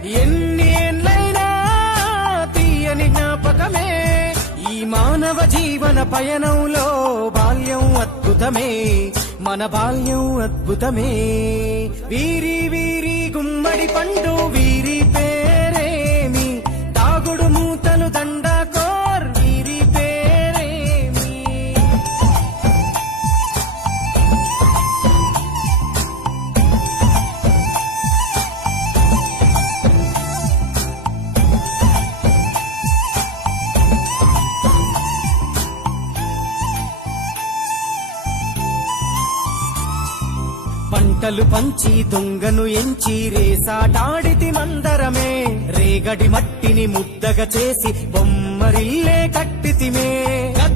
ఎన్ని ఏళ్ళైనా తీయని జ్ఞాపకమే ఈ మానవ జీవన పయనంలో బాల్యం అద్భుతమే మన బాల్యం అద్భుతమే వీరి వీరి గుమ్మడి పండు వీరి పేరేమి తాగుడు మూతలు దండాకోర్ వీరి పేరేమి పంటలు పంచి దొంగను ఎంచి రేసాటాడితి మందరమే రేగడి మట్టిని ముద్దగా చేసి బొమ్మరిల్లే కట్టితిమే